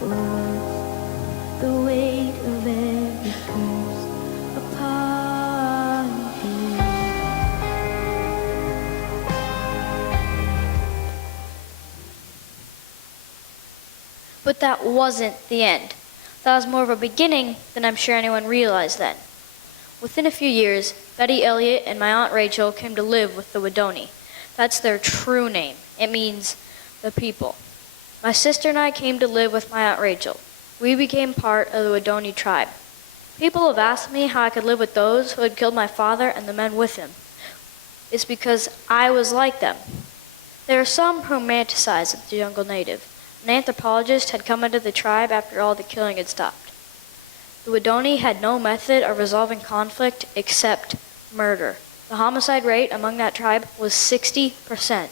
was the weight of every curse upon him. But that wasn't the end. That was more of a beginning than I'm sure anyone realized then. Within a few years, Betty Elliot and my Aunt Rachel came to live with the Waddoni. That's their true name. It means the people. My sister and I came to live with my Aunt Rachel. We became part of the Waddoni tribe. People have asked me how I could live with those who had killed my father and the men with him. It's because I was like them. There are some who romanticize the jungle native. An anthropologist had come into the tribe after all the killing had stopped. The Waddoni had no method of resolving conflict except murder. The homicide rate among that tribe was 60%.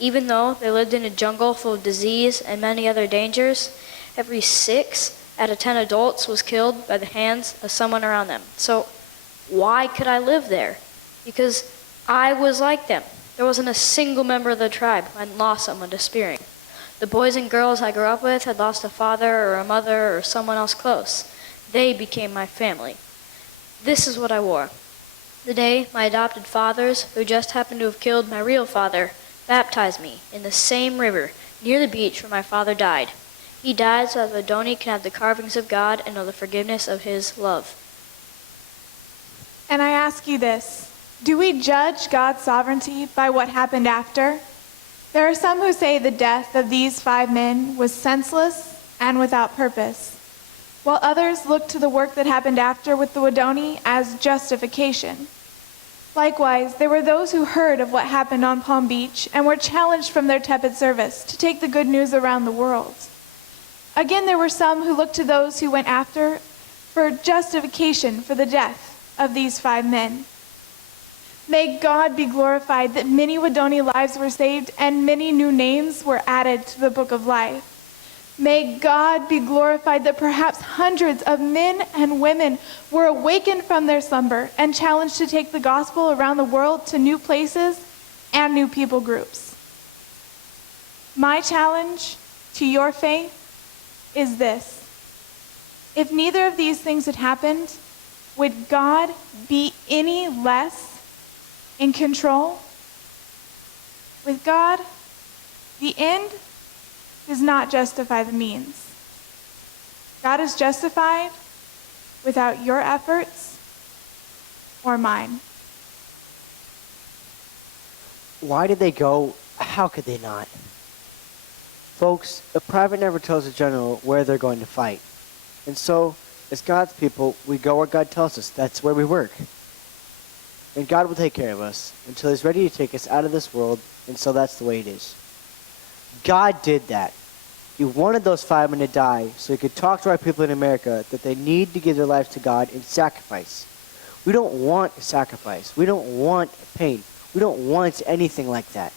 Even though they lived in a jungle full of disease and many other dangers, every 6 out of 10 adults was killed by the hands of someone around them. So why could I live there? Because I was like them. There wasn't a single member of the tribe who hadn't lost someone to spearing. The boys and girls I grew up with had lost a father or a mother or someone else close. They became my family. This is what I wore. The day my adopted fathers, who just happened to have killed my real father, baptized me in the same river near the beach where my father died. He died so that the Waddoni can have the carvings of God and know the forgiveness of his love. And I ask you this, do we judge God's sovereignty by what happened after? There are some who say the death of these 5 men was senseless and without purpose, while others look to the work that happened after with the Waddoni as justification. Likewise, there were those who heard of what happened on Palm Beach and were challenged from their tepid service to take the good news around the world. Again, there were some who looked to those who went after for justification for the death of these 5 men. May God be glorified that many Waddoni lives were saved and many new names were added to the book of life. May God be glorified that perhaps hundreds of men and women were awakened from their slumber and challenged to take the gospel around the world to new places and new people groups. My challenge to your faith is this. If neither of these things had happened, would God be any less in control? With God, the end does not justify the means. God is justified without your efforts or mine. Why did they go? How could they not? Folks, a private never tells a general where they're going to fight. And so, as God's people, we go where God tells us. That's where we work. And God will take care of us until he's ready to take us out of this world, and so that's the way it is. God did that. He wanted those 5 men to die so he could talk to our people in America that they need to give their lives to God in sacrifice. We don't want sacrifice. We don't want pain. We don't want anything like that.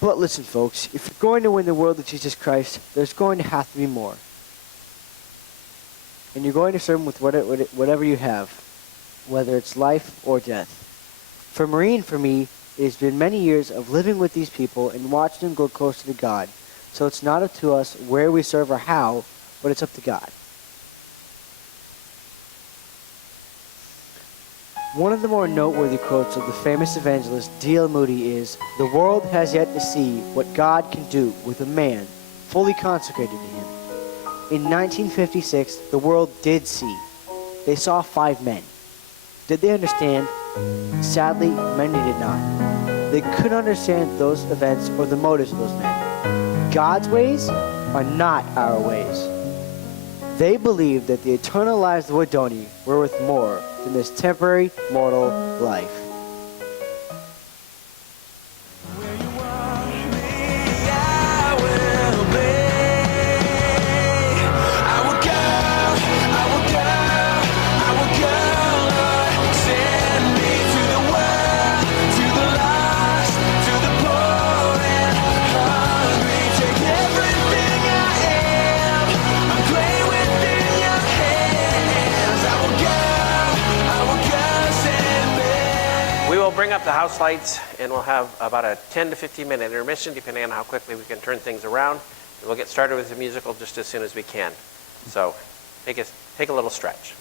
But listen, folks, if you're going to win the world with Jesus Christ, there's going to have to be more. And you're going to serve him with whatever you have, whether it's life or death. For Marie and for me, it has been many years of living with these people and watching them grow closer to God. So it's not up to us where we serve or how, but it's up to God. One of the more noteworthy quotes of the famous evangelist D.L. Moody is, "The world has yet to see what God can do with a man fully consecrated to him." In 1956, the world did see. They saw 5 men. Did they understand? Sadly, many did not. They couldn't understand those events or the motives of those men. God's ways are not our ways. They believed that the eternal lives of the Waddoni were worth more than this temporary mortal life. Bring up the house lights, and we'll have about a 10 to 15 minute intermission, depending on how quickly we can turn things around. We'll get started with the musical just as soon as we can. So take a little stretch.